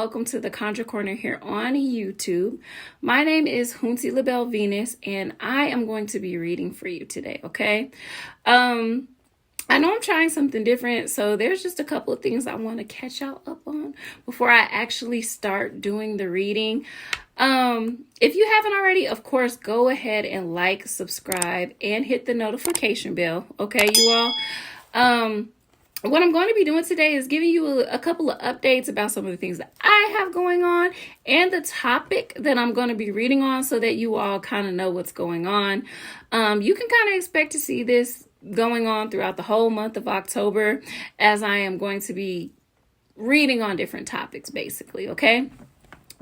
welcome to the Conjure Corner here on YouTube. My name is Hunti LaBelle Venus, and I am going to be reading for you today, okay? I know I'm trying something different, so there's just a couple of things I want to catch y'all up on before I actually start doing the reading. If you haven't already, of course, go ahead and like, subscribe, and hit the notification bell, okay, you all? What I'm going to be doing today is giving you a couple of updates about some of the things that I have going on and the topic that I'm going to be reading on so that you all kind of know what's going on. You can kind of expect to see this going on throughout the whole month of October as I am going to be reading on different topics, basically, okay?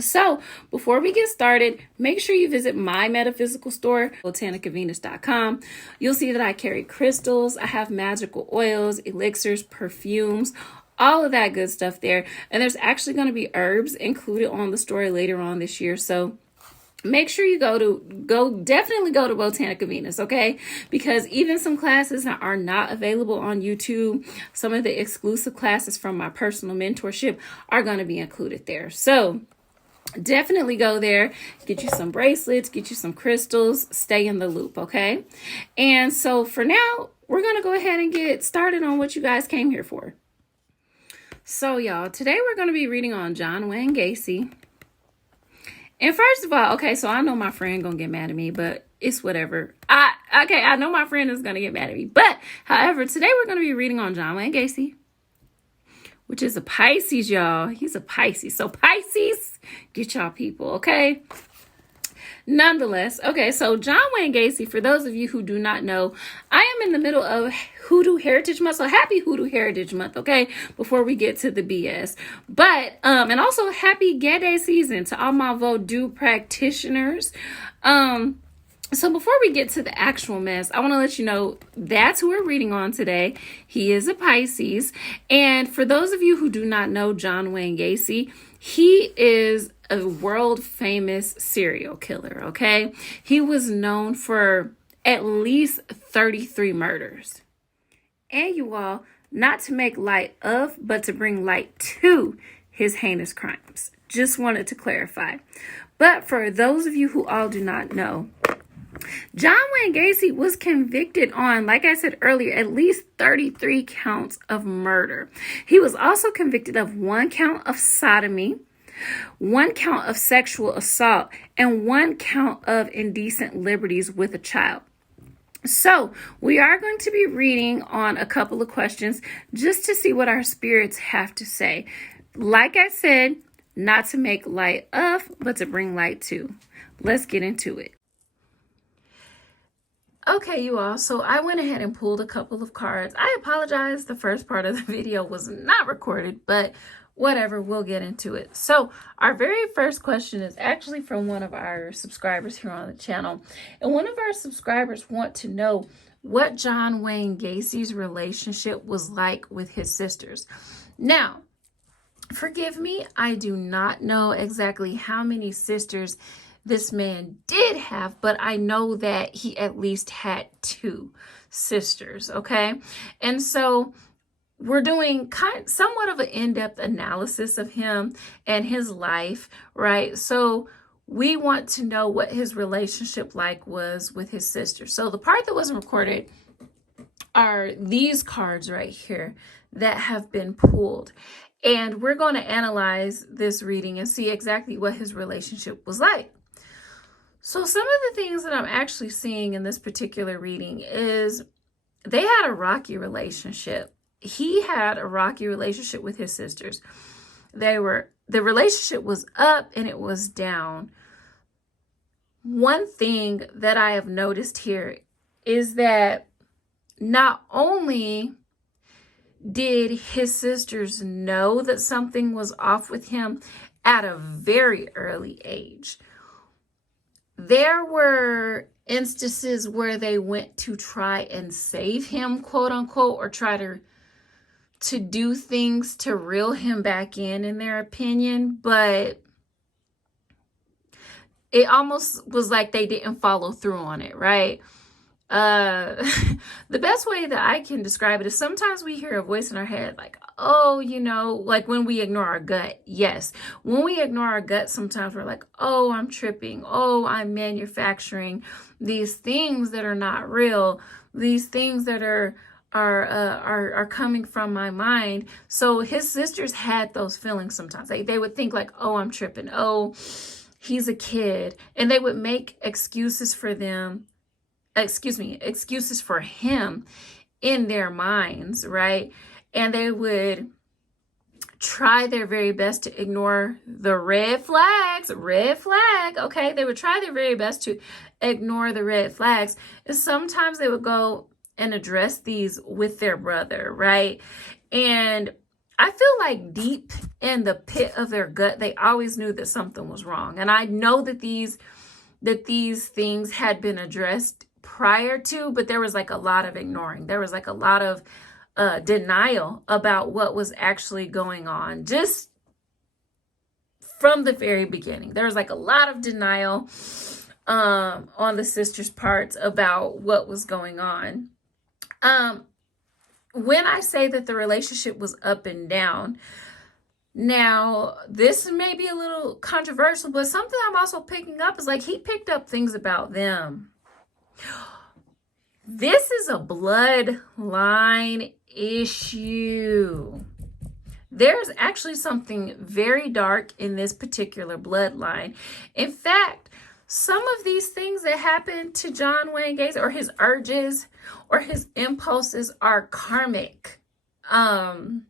So before we get started, make sure you visit my metaphysical store, botanicavenus.com. You'll see that I carry crystals. I have magical oils, elixirs, perfumes, all of that good stuff there. And there's actually going to be herbs included on the store later on this year. So make sure you definitely go to Botanica Venus, okay? Because even some classes that are not available on YouTube, some of the exclusive classes from my personal mentorship are going to be included there. So definitely go there, get you some bracelets, get you some crystals, stay in the loop, okay? And so for now, we're going to go ahead and get started on what you guys came here for. So y'all, today we're going to be reading on Wayne Gacy. And first of all, okay, so I know my friend going to get mad at me, but it's whatever. I know my friend is going to get mad at me. But however, today we're going to be reading on Wayne Gacy, which is a Pisces, y'all. He's a Pisces. So Pisces, get y'all people, okay? Nonetheless, okay, so Wayne Gacy, for those of you who do not know, I am in the middle of Hoodoo Heritage Month. So happy Hoodoo Heritage Month, okay? Before we get to the BS. But, and also happy Gede season to all my Vodou practitioners. So before we get to the actual mess, I want to let you know that's who we're reading on today. He is a Pisces. And for those of you who do not know Wayne Gacy, he is a world famous serial killer, okay? He was known for at least 33 murders. And you all, not to make light of, but to bring light to his heinous crimes. Just wanted to clarify. But for those of you who all do not know, Wayne Gacy was convicted on, like I said earlier, at least 33 counts of murder. He was also convicted of 1 count of sodomy, 1 count of sexual assault, and 1 count of indecent liberties with a child. So we are going to be reading on a couple of questions just to see what our spirits have to say. Like I said, not to make light of, but to bring light to. Let's get into it. Okay, you all, so I went ahead and pulled a couple of cards. I apologize, the first part of the video was not recorded, but whatever, we'll get into it. So our very first question is actually from one of our subscribers here on the channel. And one of our subscribers want to know what Wayne Gacy's relationship was like with his sisters. Now, forgive me, I do not know exactly how many sisters this man did have, but I know that he at least had 2 sisters, okay? And so we're doing somewhat of an in-depth analysis of him and his life, right? So we want to know what his relationship was with his sisters. So the part that wasn't recorded are these cards right here that have been pulled. And we're going to analyze this reading and see exactly what his relationship was like. So some of the things that I'm actually seeing in this particular reading is they had a rocky relationship. He had a rocky relationship with his sisters. The relationship was up and it was down. One thing that I have noticed here is that not only did his sisters know that something was off with him at a very early age, there were instances where they went to try and save him, quote unquote, or try to do things to reel him back in their opinion. But it almost was like they didn't follow through on it, right? uh the best way that I can describe it is sometimes we hear a voice in our head like, oh, like when we ignore our gut. Yes, when we ignore our gut, sometimes we're like, oh, I'm tripping, oh, I'm manufacturing these things that are not real, these things that are coming from my mind. So his sisters had those feelings sometimes. They would think like, oh, I'm tripping, oh, he's a kid, and they would make excuses for him in their minds, right? And they would try their very best to ignore the red flags. Okay, they would try their very best to ignore the red flags, and sometimes they would go and address these with their brother, right? And I feel like deep in the pit of their gut, they always knew that something was wrong. And I know that these things had been addressed prior to, but there was like a lot of ignoring. There was like a lot of denial about what was actually going on. Just from the very beginning, there was like a lot of denial on the sisters' parts about what was going on. When I say that the relationship was up and down, now this may be a little controversial, but something I'm also picking up is like he picked up things about them. This is a bloodline issue. There's actually something very dark in this particular bloodline. In fact, some of these things that happened to John Wayne Gacy, or his urges or his impulses, are karmic. Some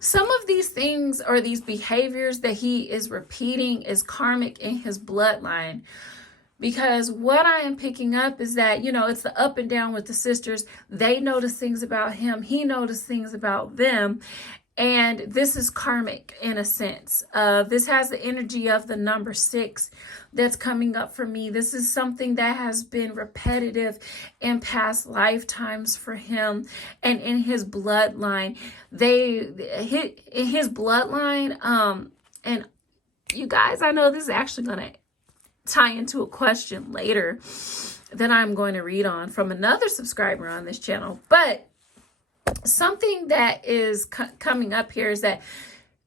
of these things or these behaviors that he is repeating is karmic in his bloodline. Because what I am picking up is that, it's the up and down with the sisters. They notice things about him. He noticed things about them. And this is karmic in a sense. This has the energy of the number 6 that's coming up for me. This is something that has been repetitive in past lifetimes for him and in his bloodline. In his bloodline, and you guys, I know this is actually going to tie into a question later that I'm going to read on from another subscriber on this channel. But something that is coming up here is that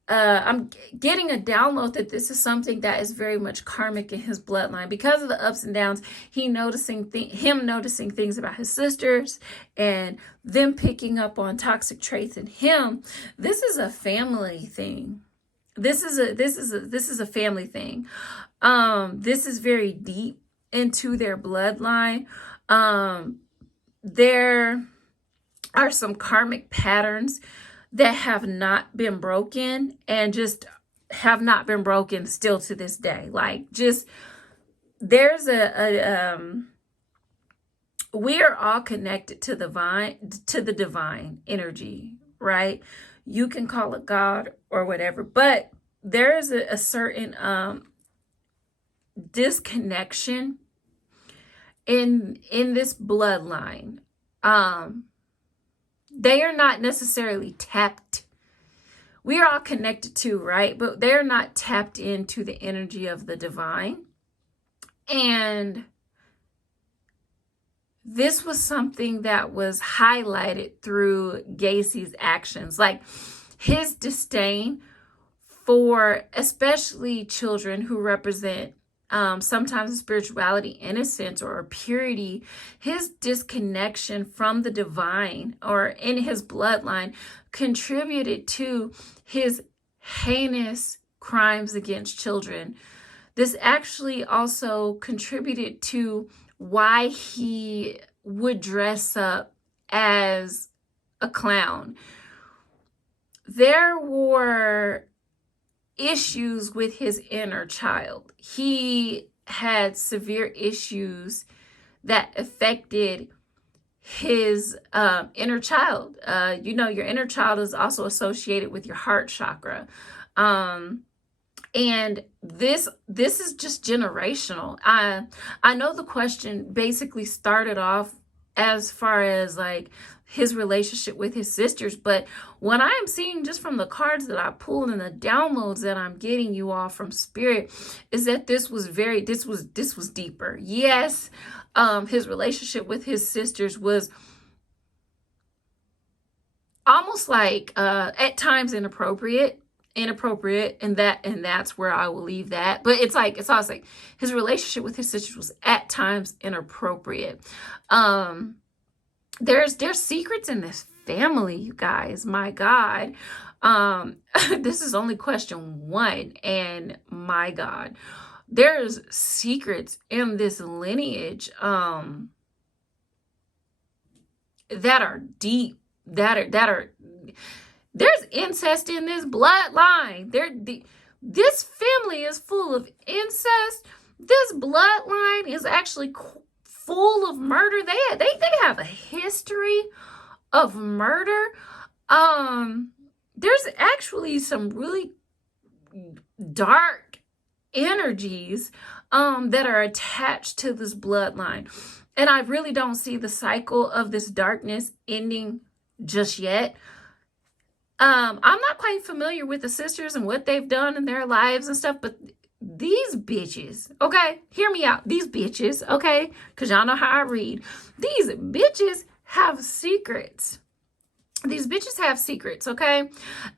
I'm getting a download that this is something that is very much karmic in his bloodline. Because of the ups and downs, him noticing things about his sisters and them picking up on toxic traits in him. This is a family thing. This is a family thing. This is very deep into their bloodline. There are some karmic patterns that have not been broken and just have not been broken still to this day. Like, just there's we are all connected to the divine energy, right? You can call it God or whatever, but there is a certain disconnection in this bloodline. They are not necessarily tapped. We are all connected too, right? But they're not tapped into the energy of the divine. And this was something that was highlighted through Gacy's actions, like his disdain for especially children who represent sometimes spirituality, innocence, or purity. His disconnection from the divine or in his bloodline contributed to his heinous crimes against children. This actually also contributed to why he would dress up as a clown. There were issues with his inner child. He had severe issues that affected his inner child. Your inner child is also associated with your heart chakra. And this is just generational. I know the question basically started off as far as like his relationship with his sisters. But what I'm seeing just from the cards that I pulled and the downloads that I'm getting, you all, from spirit, is that this was deeper. Yes, his relationship with his sisters was almost like at times inappropriate, and that's where I will leave that. But it's always like his relationship with his sisters was at times inappropriate. There's secrets in this family, you guys. My God. This is only question 1, and my God, there's secrets in this lineage that are deep, that are there's incest in this bloodline. This family is full of incest. This bloodline is actually full of murder. They have a history of murder. There's actually some really dark energies that are attached to this bloodline. And I really don't see the cycle of this darkness ending just yet. I'm not quite familiar with the sisters and what they've done in their lives and stuff, but these bitches, okay, hear me out. These bitches, okay, because y'all know how I read. These bitches have secrets. These bitches have secrets, okay?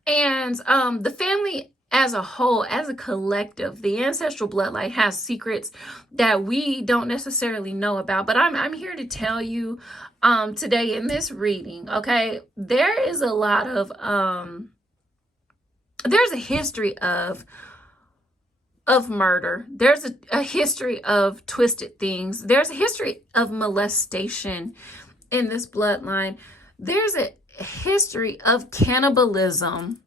And the family as a whole, as a collective, the ancestral bloodline has secrets that we don't necessarily know about. But I'm here to tell you today in this reading, okay, there is a lot of there's a history of murder. There's a history of twisted things. There's a history of molestation in this bloodline. There's a history of cannibalism.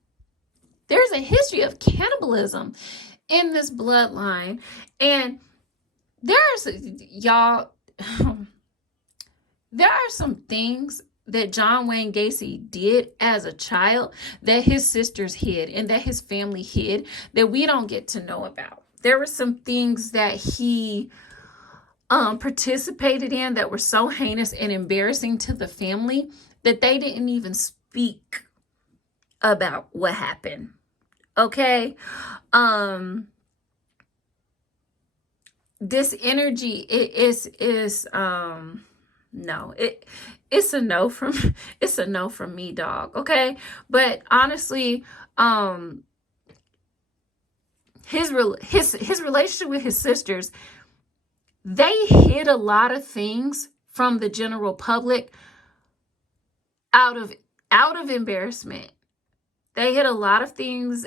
There's a history of cannibalism in this bloodline. And there's, y'all, there are some things that John Wayne Gacy did as a child that his sisters hid and that his family hid that we don't get to know about. There were some things that he participated in that were so heinous and embarrassing to the family that they didn't even speak about what happened. Okay? This energy is no, it's a no from me, dog. Okay? But honestly, his relationship with his sisters, they hid a lot of things from the general public out of embarrassment. They hid a lot of things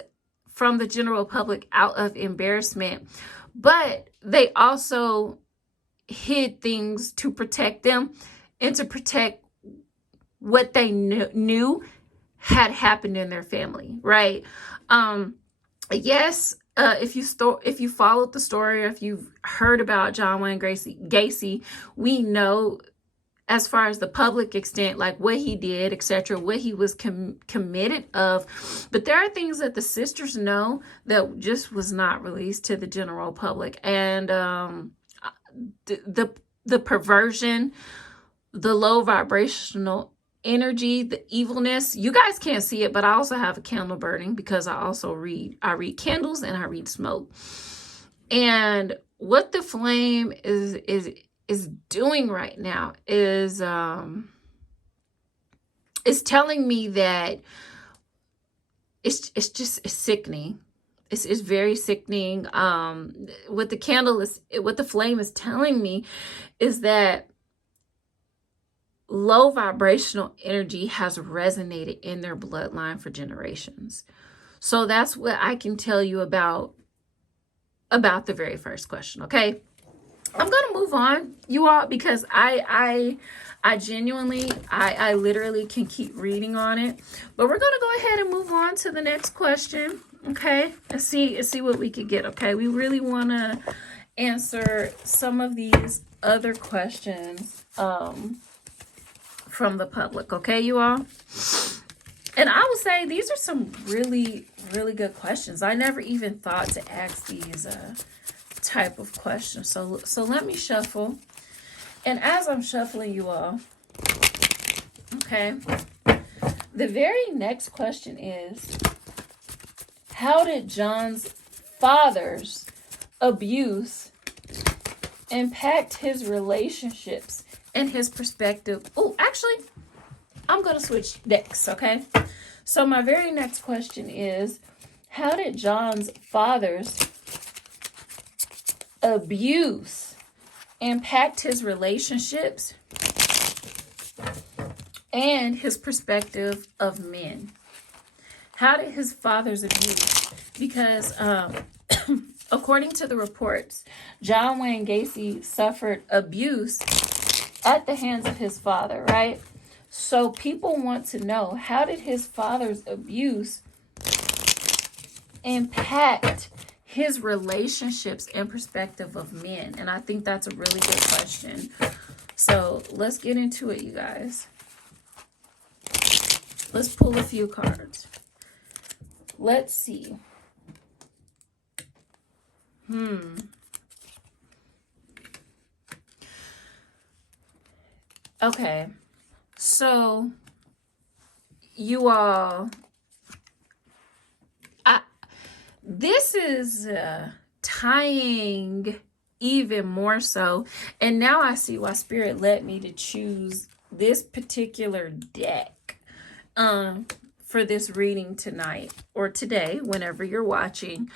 from the general public out of embarrassment, but they also hid things to protect them and to protect what they knew had happened in their family, right? Yes, if you followed the story, or if you've heard about John Wayne Gacy, we know as far as the public extent, like what he did, etc., what he was committed of. But there are things that the sisters know that just was not released to the general public. And the perversion, the low vibrational energy, the evilness, you guys can't see it, but I also have a candle burning because I read candles and I read smoke. And what the flame is doing right now is telling me that it's sickening. It's very sickening. What the flame is telling me is that low vibrational energy has resonated in their bloodline for generations. So that's what I can tell you about the very first question. Okay. I'm going to move on, you all, because I genuinely, I literally can keep reading on it. But we're going to go ahead and move on to the next question, okay? Let's see what we could get, okay? We really want to answer some of these other questions from the public, okay, you all? And I would say these are some really, really good questions. I never even thought to ask these type of questions. So let me shuffle And as I'm shuffling, you all, okay, the very next question is, how did John's father's abuse impact his relationships and his perspective? Oh, actually, I'm going to switch decks, okay? So my very next question is, how did John's father's abuse impact his relationships and his perspective of men? How did his father's abuse? Because according to the reports, John Wayne Gacy suffered abuse at the hands of his father, right? So people want to know, how did his father's abuse impact his relationships and perspective of men? And I think that's a really good question. So let's get into it, you guys. Let's pull a few cards. Let's see. Okay. So you all, this is tying even more so. And now I see why Spirit led me to choose this particular deck for this reading tonight or today, whenever you're watching.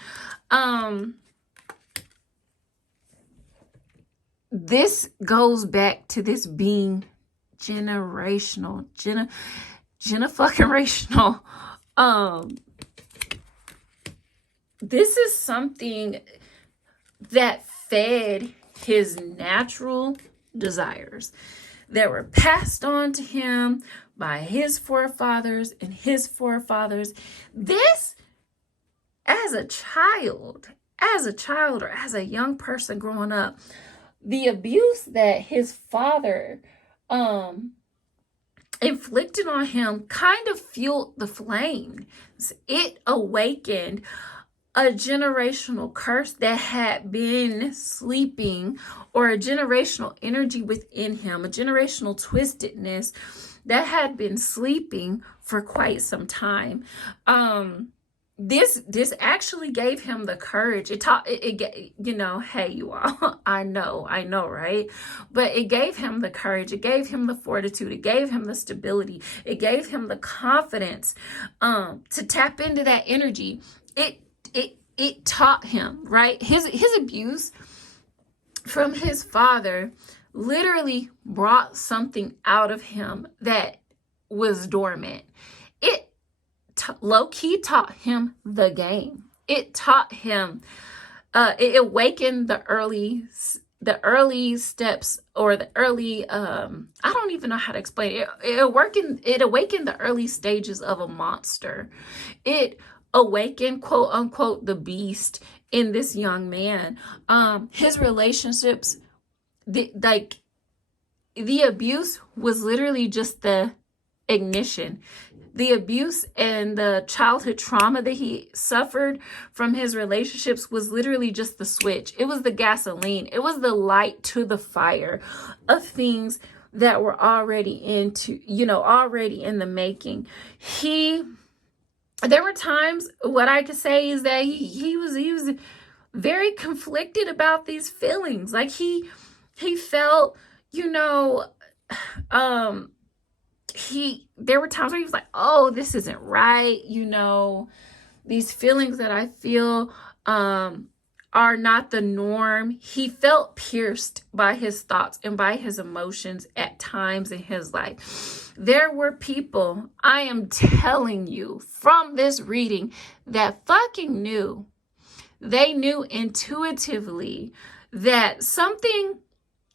This goes back to this being generational, fucking rational. This is something that fed his natural desires that were passed on to him by his forefathers and his forefathers. This, as a child or as a young person growing up, the abuse that his father inflicted on him kind of fueled the flame. It awakened a generational curse that had been sleeping, or a generational energy within him, a generational twistedness that had been sleeping for quite some time. This actually gave him the courage. It you know, hey, you all, I know, right? But it gave him the courage. It gave him the fortitude. It gave him the stability. It gave him the confidence to tap into that energy. It taught him, right? His abuse from his father literally brought something out of him that was dormant. It low-key taught him the game. It taught him, it awakened the early steps, or the early, I don't even know how to explain it. It awakened the early stages of a monster. It awakened, quote unquote, the beast in this young man. His relationships, the abuse was literally just the ignition. The abuse and the childhood trauma that he suffered from his relationships was literally just the switch. It was the gasoline. It was the light to the fire of things that were already in the making. There were times, what I could say is that he was very conflicted about these feelings. Like he felt, there were times where he was like, oh, this isn't right. These feelings that I feel are not the norm. He felt pierced by his thoughts and by his emotions at times in his life. There were people, I am telling you from this reading, that fucking knew. They knew intuitively that something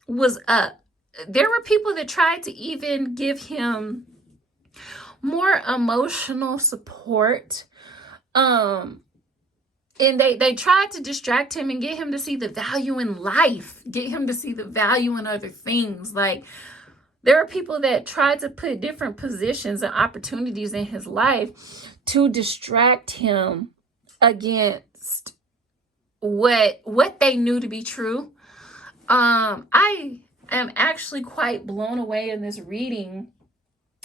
was up. There were people that tried to even give him more emotional support. And they tried to distract him and get him to see the value in life, get him to see the value in other things. Like, there are people that tried to put different positions and opportunities in his life to distract him against what they knew to be true. I am actually quite blown away in this reading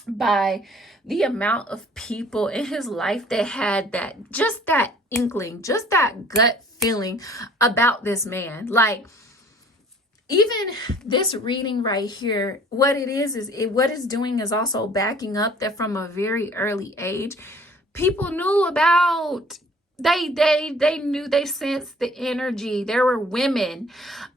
by the amount of people in his life that had that inkling, just that gut feeling about this man. Like, even this reading right here, what it is what it's doing is also backing up that from a very early age, people knew about, they knew, they sensed the energy. There were women.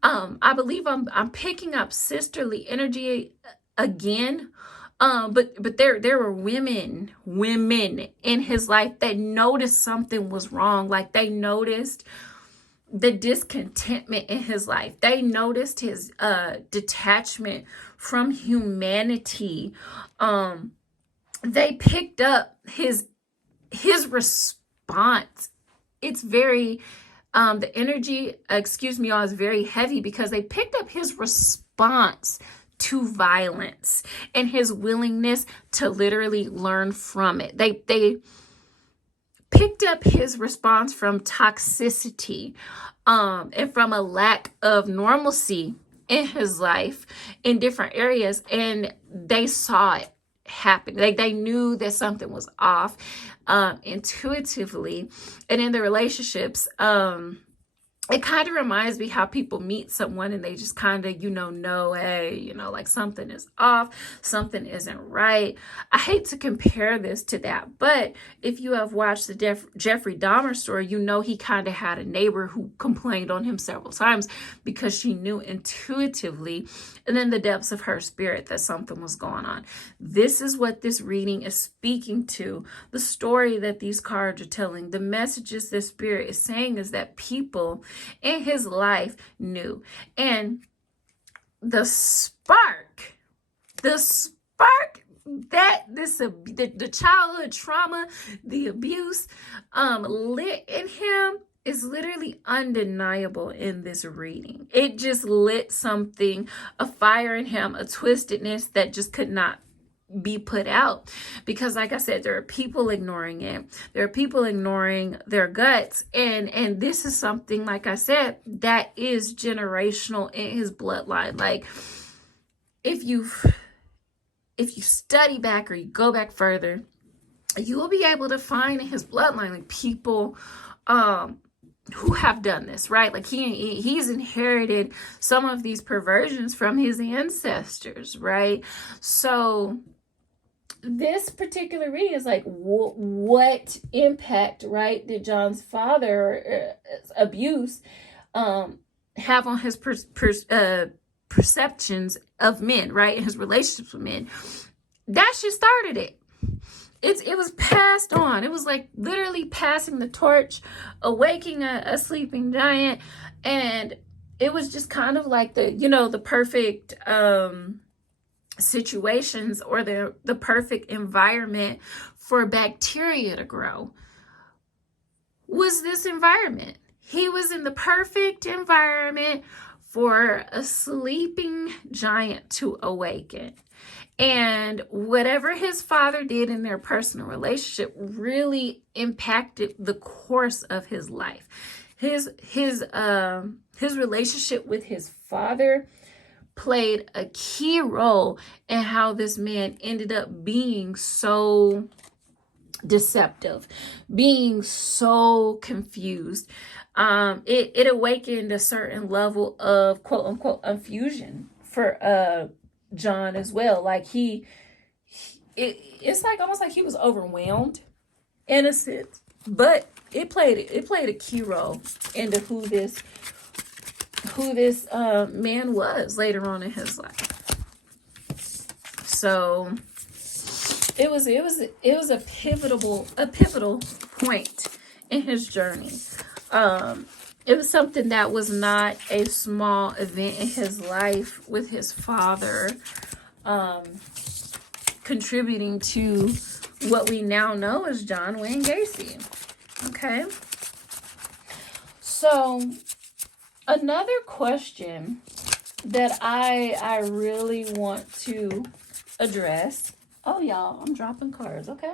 I believe I'm picking up sisterly energy again. But there were women in his life that noticed something was wrong. Like, they noticed the discontentment in his life. They noticed his detachment from humanity. They picked up his response. It's very the energy, excuse me, y'all, is very heavy, because they picked up his response to violence and his willingness to literally learn from it. They picked up his response from toxicity, and from a lack of normalcy in his life in different areas, and they saw it happen. They knew that something was off, intuitively. And in the relationships, it kind of reminds me how people meet someone and they just kind of, know, hey, like, something is off, something isn't right. I hate to compare this to that, but if you have watched the Jeffrey Dahmer story, he kind of had a neighbor who complained on him several times because she knew intuitively and in the depths of her spirit that something was going on. This is what this reading is speaking to. The story that these cards are telling, the messages the spirit is saying, is that people in his life knew. And the spark that the childhood trauma, the abuse lit in him is literally undeniable in this reading. It just lit something, a fire in him, a twistedness that just could not be put out, because, like I said, there are people ignoring it. There are people ignoring their guts, and this is something, like I said, that is generational in his bloodline. Like, if you study back or you go back further, you will be able to find in his bloodline, like, people who have done this, right? Like, he's inherited some of these perversions from his ancestors, right? So this particular reading is like, what impact, right, did John's father abuse have on his perceptions of men, right, and his relationships with men? That shit started it. It was passed on. It was like literally passing the torch, awaking a sleeping giant, and it was just kind of like the perfect situations, or the perfect environment for bacteria to grow was this environment. He was in the perfect environment for a sleeping giant to awaken. And whatever his father did in their personal relationship really impacted the course of his life. His relationship with his father played a key role in how this man ended up being so deceptive, being so confused. It awakened a certain level of quote unquote confusion for John as well. Like, it's like almost like he was overwhelmed in a sense, but it played a key role into who this man was later on in his life. So it was a pivotal point in his journey. It was something that was not a small event in his life, with his father contributing to what we now know as John Wayne Gacy. Okay. So another question that I really want to address. Oh, y'all, I'm dropping cards. Okay.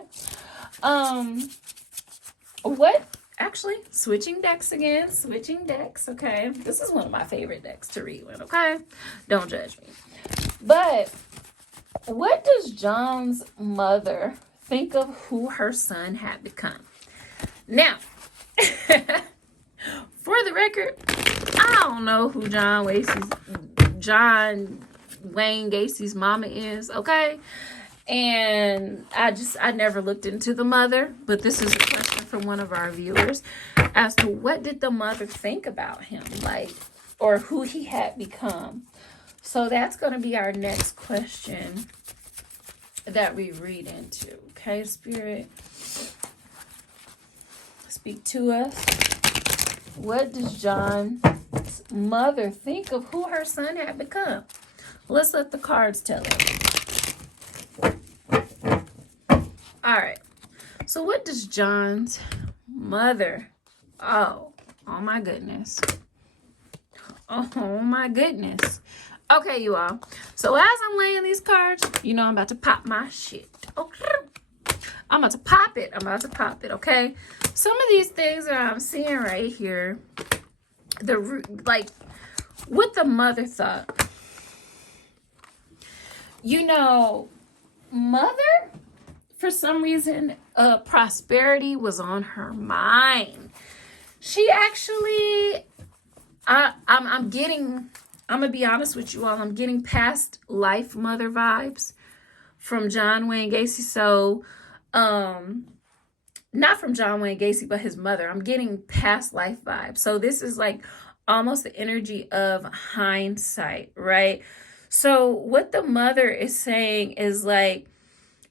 What Actually, switching decks again. Switching decks, okay? This is one of my favorite decks to read with, okay? Don't judge me. But what does John's mother think of who her son had become? Now, for the record, I don't know who John Wayne Gacy's mama is, okay? And I never looked into the mother, but this is a question from one of our viewers as to what did the mother think about him, like, or who he had become. So that's going to be our next question that we read into. Okay, Spirit, speak to us. What does John's mother think of who her son had become? Let's let the cards tell us. All right. So what does John's mother... Oh my goodness. Oh my goodness. Okay, you all. So as I'm laying these cards, you know I'm about to pop my shit. Okay. I'm about to pop it. Okay. Some of these things that I'm seeing right here, what the mother thought. You know, mother, for some reason, prosperity was on her mind. She actually, I'm gonna be honest with you all, I'm getting past life mother vibes from John Wayne Gacy. So, not from John Wayne Gacy, but his mother. I'm getting past life vibes. So this is like almost the energy of hindsight, right? So what the mother is saying is like,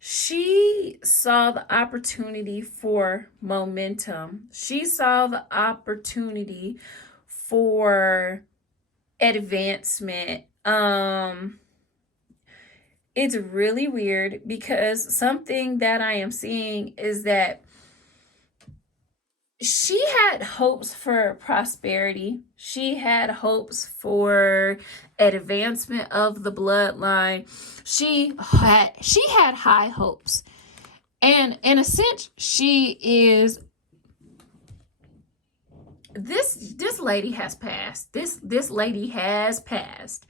she saw the opportunity for momentum. She saw the opportunity for advancement. It's really weird because something that I am seeing is that she had hopes for prosperity. She had hopes for advancement of the bloodline. She had high hopes. And in a sense, she is this lady has passed. This lady has passed.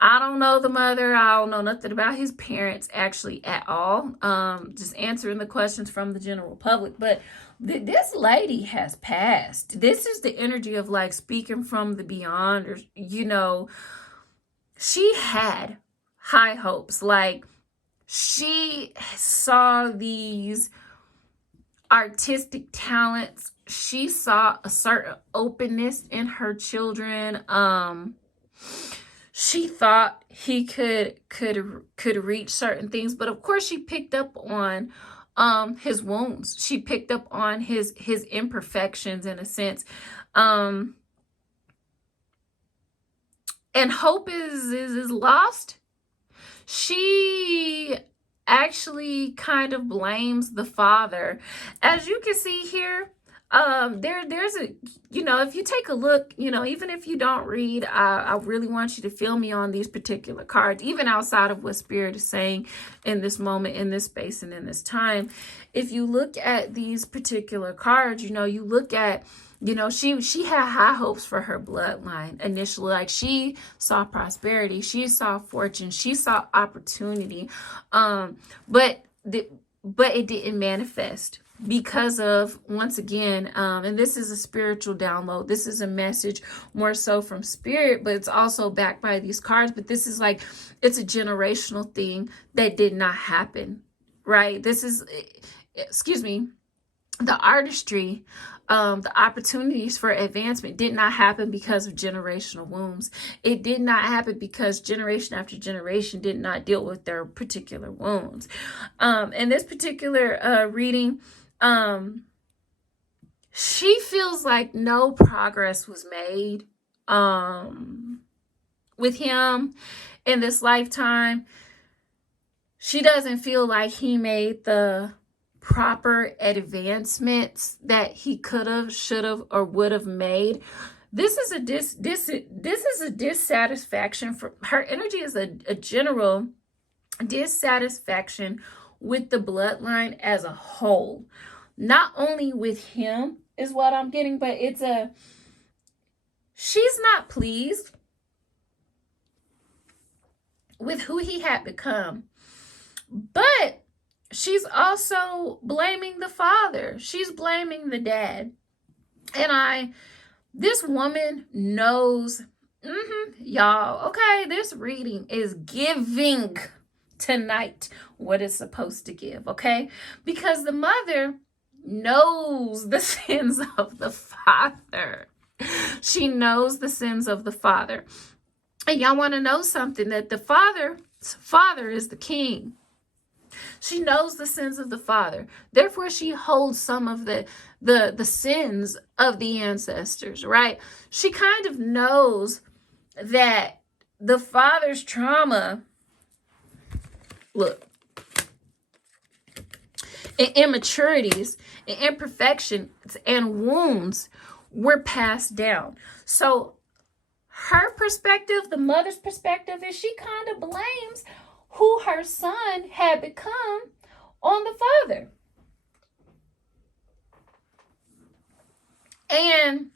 I don't know the mother. I don't know nothing about his parents actually at all. Just answering the questions from the general public. But this lady has passed. This is the energy of like speaking from the beyond, or, you know, she had high hopes. Like she saw these artistic talents. She saw a certain openness in her children. She thought he could reach certain things, but of course she picked up on his wounds. She picked up on his imperfections in a sense. And hope is lost. She actually kind of blames the father. As you can see here, there's a, you know, if you take a look, you know, even if you don't read, I really want you to feel me on these particular cards, even outside of what Spirit is saying in this moment, in this space, and in this time. If you look at these particular cards, you know, you look at, you know, she had high hopes for her bloodline initially. Like she saw prosperity, she saw fortune, she saw opportunity, but it didn't manifest because of, once again, and this is a spiritual download. This is a message more so from Spirit, but it's also backed by these cards. But this is like, it's a generational thing that did not happen, right? This is, excuse me, the artistry, the opportunities for advancement did not happen because of generational wounds. It did not happen because generation after generation did not deal with their particular wounds. In this particular reading, she feels like no progress was made with him in this lifetime. She doesn't feel like he made the proper advancements that he could have, should have, or would have made. This is a dissatisfaction for her. Energy is a general dissatisfaction with the bloodline as a whole, not only with him is what I'm getting, but she's not pleased with who he had become, but she's also blaming the father. She's blaming the dad. And this woman knows, y'all, okay, this reading is giving tonight what it's supposed to give, okay? Because the mother knows the sins of the father. She knows the sins of the father. And y'all want to know something, that the father is the king. She knows the sins of the father. Therefore, she holds some of the sins of the ancestors, right? She kind of knows that the father's trauma, look, and immaturities and imperfections and wounds were passed down. So her perspective, the mother's perspective, is she kind of blames who her son had become on the father. And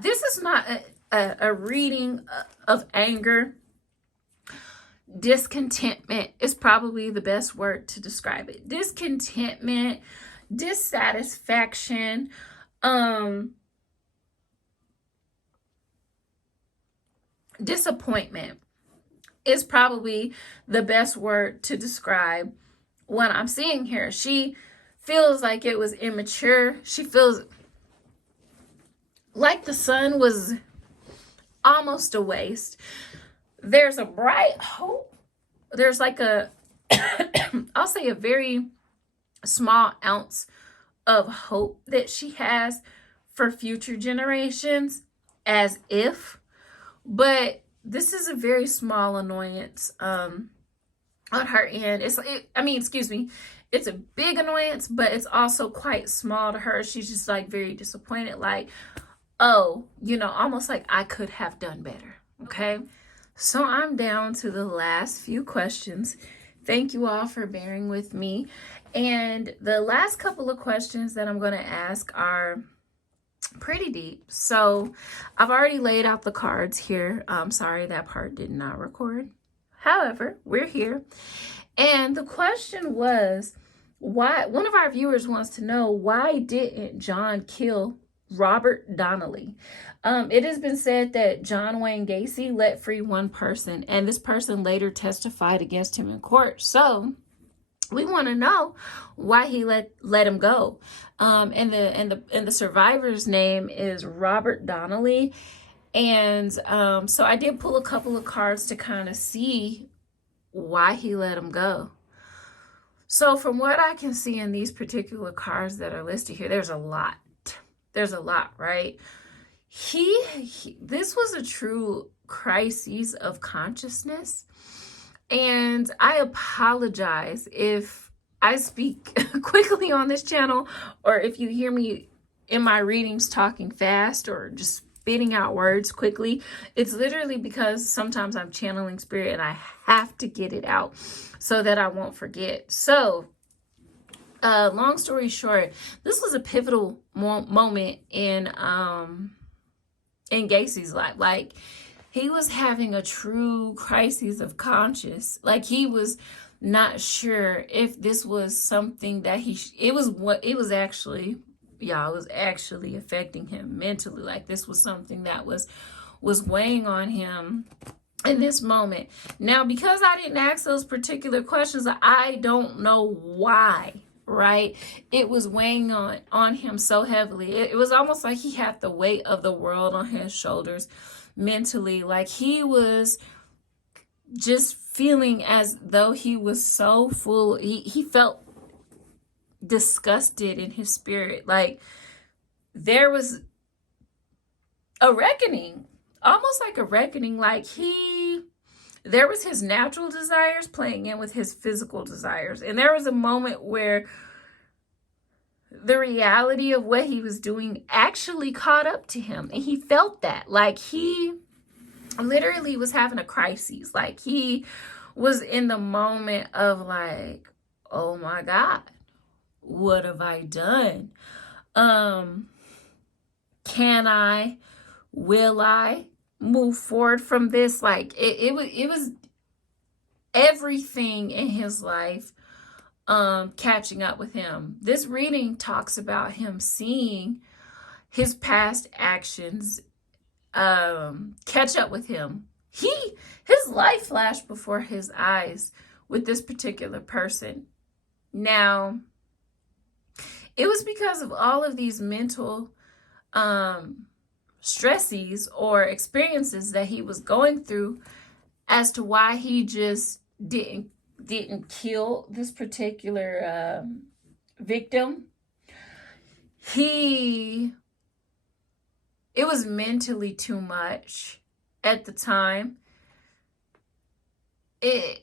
this is not a reading of anger. Discontentment is probably the best word to describe it. Discontentment, dissatisfaction, disappointment is probably the best word to describe what I'm seeing here. She feels like it was immature. She feels like the son was almost a waste. There's a bright hope. There's like I'll say a very small ounce of hope that she has for future generations, as if, but this is a very small annoyance on her end. It's a big annoyance, but it's also quite small to her. She's just like very disappointed, like, oh, almost like I could have done better. Okay. So I'm down to the last few questions. Thank you all for bearing with me. And the last couple of questions that I'm going to ask are pretty deep. So I've already laid out the cards here. I'm sorry that part did not record. However, we're here. And the question was, why? One of our viewers wants to know, why didn't John kill Robert Donnelly? It has been said that John Wayne Gacy let free one person, and this person later testified against him in court. So we want to know why he let him go. And the survivor's name is Robert Donnelly. And so I did pull a couple of cards to kind of see why he let him go. So from what I can see in these particular cards that are listed here, there's a lot. There's a lot, right? This was a true crisis of consciousness. And I apologize if I speak quickly on this channel, or if you hear me in my readings talking fast or just spitting out words quickly. It's literally because sometimes I'm channeling spirit and I have to get it out so that I won't forget. So long story short, this was a pivotal moment in Gacy's life. Like, he was having a true crisis of conscience. Like, he was not sure if this was something that it was actually affecting him mentally. Like, this was something that was weighing on him in this moment. Now, because I didn't ask those particular questions, I don't know why, right? It was weighing on him so heavily. It was almost like he had the weight of the world on his shoulders mentally. Like, he was just feeling as though he was so full. He felt disgusted in his spirit. Like, there was a reckoning, almost like a reckoning. Like, there was his natural desires playing in with his physical desires. And there was a moment where the reality of what he was doing actually caught up to him. And he felt that. Like, he literally was having a crisis. Like, he was in the moment of like, oh my God, what have I done? Can I? Will I move forward from this? Like it was everything in his life catching up with him. This reading talks about him seeing his past actions catch up with him. His life flashed before his eyes with this particular person. Now, it was because of all of these mental stresses or experiences that he was going through as to why he just didn't kill this particular victim. It was mentally too much at the time. It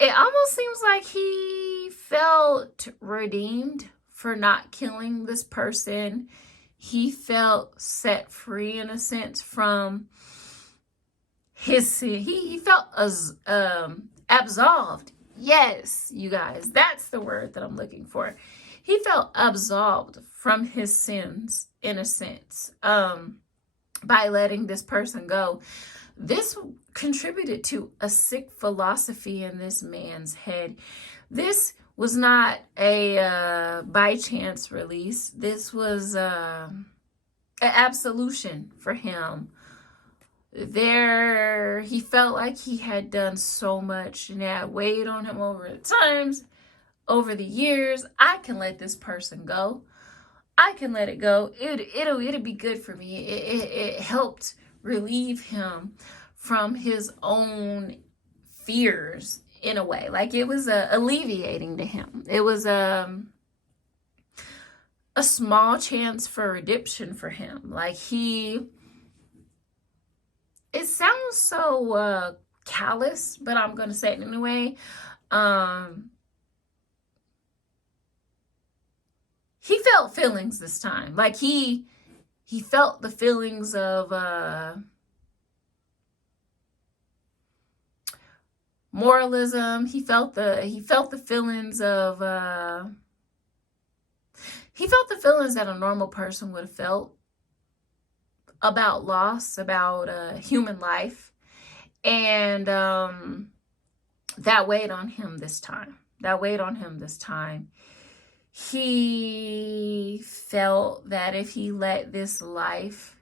almost seems like he felt redeemed for not killing this person. He felt set free in a sense from his sin. He felt absolved. Yes, you guys, that's the word that I'm looking for. He felt absolved from his sins in a sense by letting this person go. This contributed to a sick philosophy in this man's head. This was not a by chance release. This was an absolution for him. He felt like he had done so much and that weighed on him over the times, over the years. I can let this person go. I can let it go. It'll be good for me. It helped relieve him from his own fears in a way. Like it was alleviating to him. It was a small chance for redemption for him. Like it sounds so callous, but I'm going to say it anyway. He felt feelings this time. Like he felt the feelings of moralism. He felt the feelings of he felt the feelings that a normal person would have felt about loss, about human life. And that weighed on him this time. He felt that if he let this life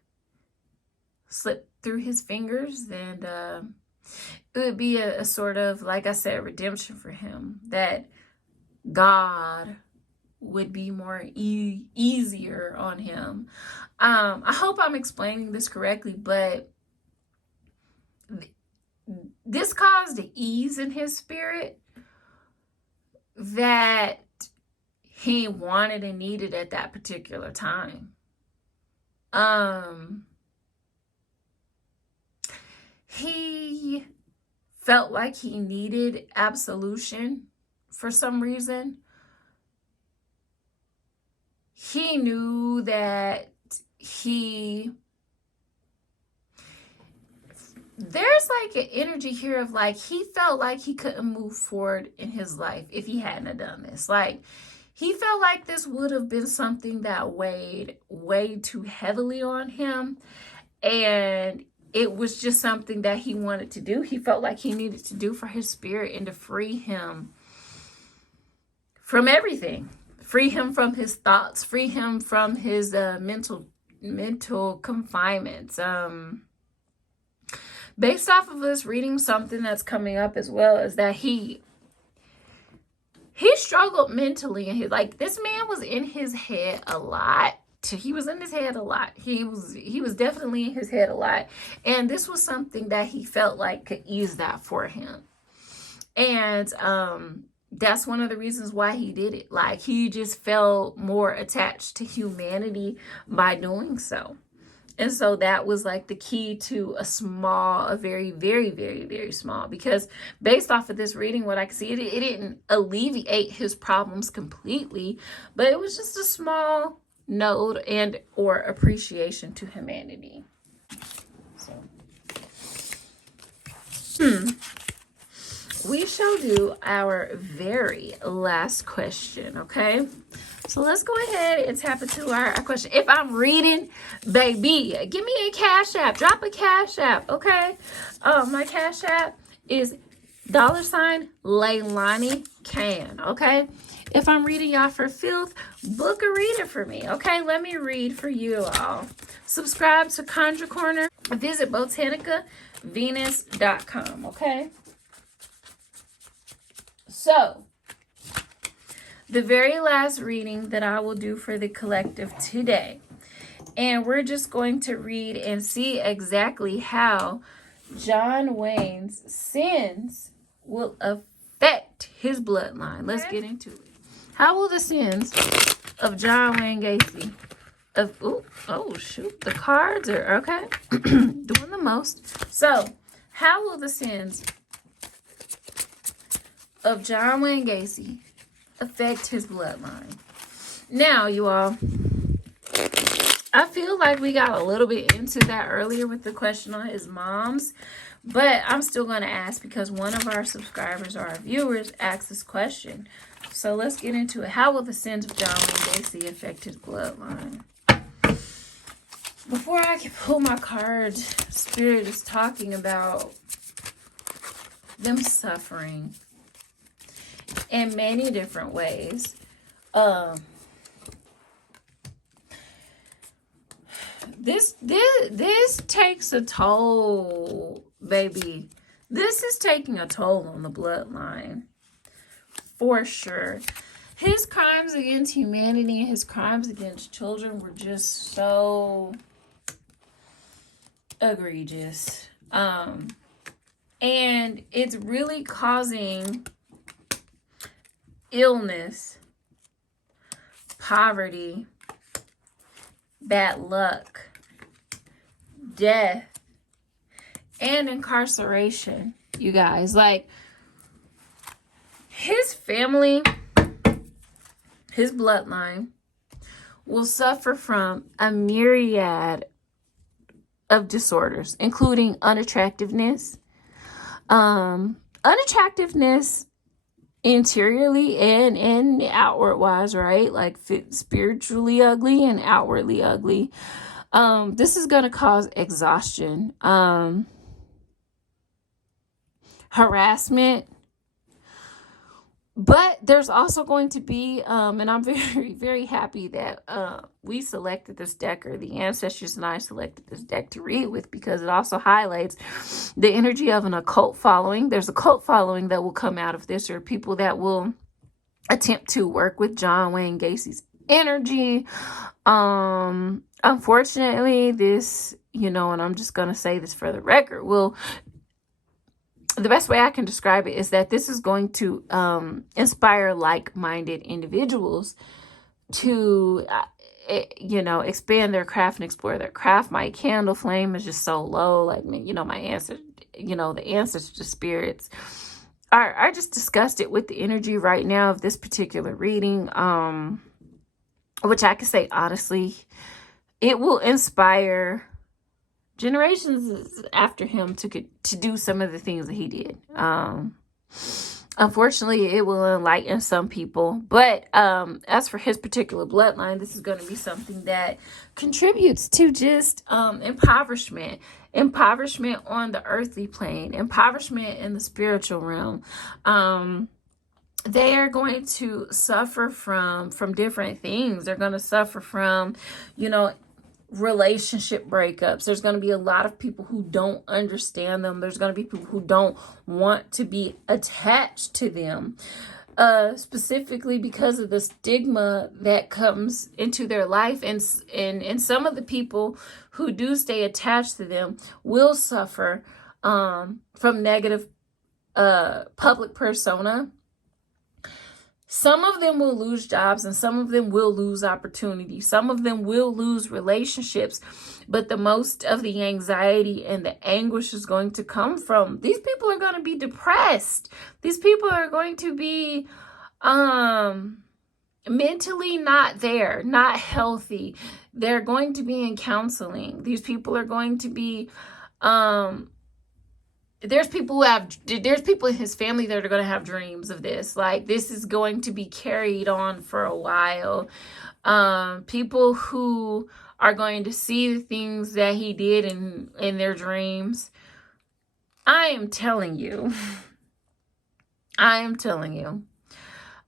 slip through his fingers, then it would be a sort of, like I said, redemption for him. That God would be more easier on him. I hope I'm explaining this correctly, but this caused an ease in his spirit that he wanted and needed at that particular time. He felt like he needed absolution for some reason. He knew that there's like an energy here of like, he felt like he couldn't move forward in his life if he hadn't have done this. Like, he felt like this would have been something that weighed way too heavily on him. And it was just something that he wanted to do. He felt like he needed to do for his spirit and to free him from everything. Free him from his thoughts. Free him from his mental confinements. Based off of this reading, something that's coming up as well is that he struggled mentally, and this man was in his head a lot. He was in his head a lot. He was definitely in his head a lot, and this was something that he felt like could ease that for him. And that's one of the reasons why he did it. Like, he just felt more attached to humanity by doing so. And so that was like the key to a very, very, very, very small, because based off of this reading, what I could see, it didn't alleviate his problems completely, but it was just a small node and or appreciation to humanity. So, we shall do our very last question, okay? So let's go ahead and tap into our question. If I'm reading, baby, give me a cash app. Drop a cash app, okay? My cash app is $Leilani Can, okay? If I'm reading y'all for filth, book a reader for me, okay? Let me read for you all. Subscribe to Conjure Corner. Visit botanicavenus.com, okay? So, the very last reading that I will do for the collective today. And we're just going to read and see exactly how John Wayne's sins will affect his bloodline. Let's get into it. How will the sins of John Wayne Gacy oh shoot, the cards are okay. Doing the most. So, how will the sins of John Wayne Gacy affect his bloodline? Now, you all, I feel like we got a little bit into that earlier with the question on his mom's, but I'm still going to ask because one of our subscribers or our viewers asked this question. So let's get into it. How will the sins of John Wayne Gacy affect his bloodline? Before I can pull my card, Spirit is talking about them suffering in many different ways. This takes a toll, baby. This is taking a toll on the bloodline, for sure. His crimes against humanity and his crimes against children were just so egregious. And it's really causing illness, poverty, bad luck, death, and incarceration, you guys. Like, his family, his bloodline will suffer from a myriad of disorders, including unattractiveness, interiorly and outward wise, right? Like spiritually ugly and outwardly ugly. This is going to cause exhaustion, harassment. But there's also going to be, and I'm very, very happy that we selected this deck, or the ancestors and I selected this deck to read with, because it also highlights the energy of an occult following. There's a cult following that will come out of this, or people that will attempt to work with John Wayne Gacy's energy. Unfortunately, this, and I'm just going to say this for the record, the best way I can describe it is that this is going to inspire like-minded individuals to, expand their craft and explore their craft. My candle flame is just so low. Like, my ancestors, the ancestor spirits are just disgusted with the energy right now of this particular reading, which I can say honestly, it will inspire generations after him to do some of the things that he did. Unfortunately, it will enlighten some people. But as for his particular bloodline, this is going to be something that contributes to just impoverishment on the earthly plane, impoverishment in the spiritual realm. They are going to suffer from different things. They're going to suffer from, relationship breakups. There's going to be a lot of people who don't understand them. There's going to be people who don't want to be attached to them, specifically because of the stigma that comes into their life. And some of the people who do stay attached to them will suffer from negative public persona. Some of them will lose jobs, and some of them will lose opportunities. Some of them will lose relationships. But the most of the anxiety and the anguish is going to come from, these people are going to be depressed. These people are going to be mentally not there, not healthy. They're going to be in counseling. These people are going to be there's people in his family that are going to have dreams of this. Like, this is going to be carried on for a while. People who are going to see the things that he did in their dreams. I am telling you.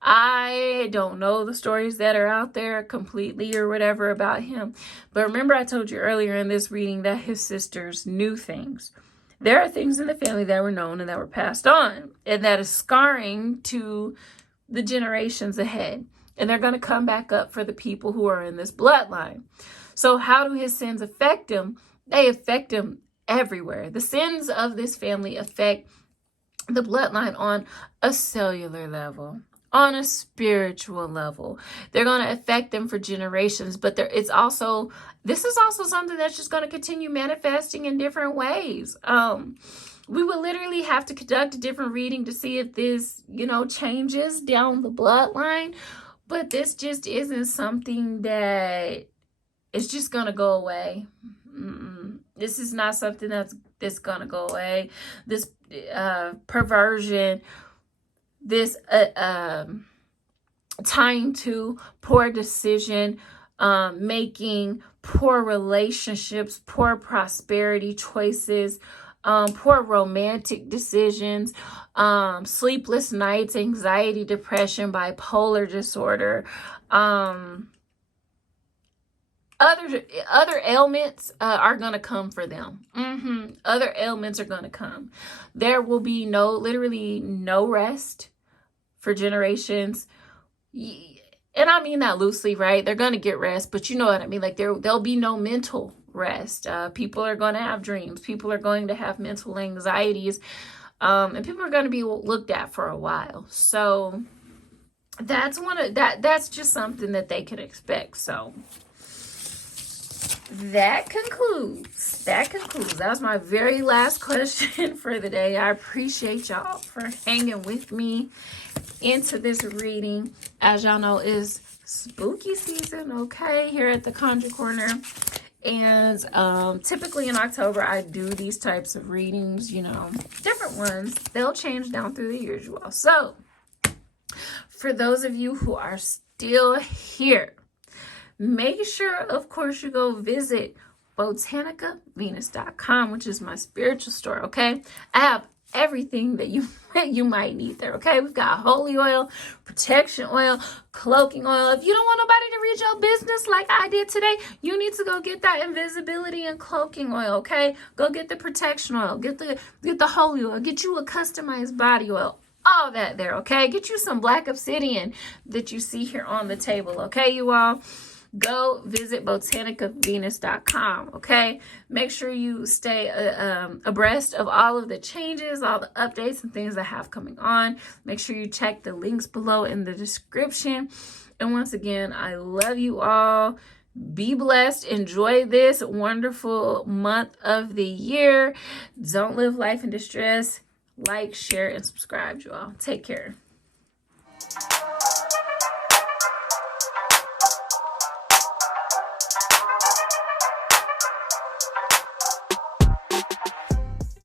I don't know the stories that are out there completely or whatever about him. But remember, I told you earlier in this reading that his sisters knew things. There are things in the family that were known and that were passed on. And that is scarring to the generations ahead. And they're going to come back up for the people who are in this bloodline. So how do his sins affect him? They affect him everywhere. The sins of this family affect the bloodline on a cellular level, on a spiritual level. They're going to affect them for generations, but this is also something that's just going to continue manifesting in different ways. We would literally have to conduct a different reading to see if this, changes down the bloodline, but this just isn't something that is just going to go away. This is not something that's going to go away. This perversion, this tying to poor decision making, poor relationships, poor prosperity choices, poor romantic decisions, sleepless nights, anxiety, depression, bipolar disorder, other ailments are going to come for them. Other ailments are going to come. There will be literally no rest for generations. And I mean that loosely, right? They're going to get rest, but you know what I mean? Like there'll be no mental rest. People are going to have dreams. People are going to have mental anxieties. And people are going to be looked at for a while. So that's just something that they can expect. So that concludes. That was my very last question for the day. I appreciate y'all for hanging with me into this reading. As y'all know, is spooky season, okay, here at the Conjure Corner. And typically in October, I do these types of readings, different ones. They'll change down through the years, you all. So, for those of you who are still here, make sure, of course, you go visit botanicavenus.com, which is my spiritual store, okay? I have everything that you might need there, okay? We've got holy oil, protection oil, cloaking oil. If you don't want nobody to read your business like I did today, you need to go get that invisibility and cloaking oil, okay? Go get the protection oil, get the holy oil, get you a customized body oil. All that there, okay? Get you some black obsidian that you see here on the table, okay, you all? Go visit botanicavenus.com, okay? Make sure you stay abreast of all of the changes, all the updates and things I have coming on. Make sure you check the links below in the description. And once again, I love you all. Be blessed. Enjoy this wonderful month of the year. Don't live life in distress. Like, share, and subscribe, you all. Take care.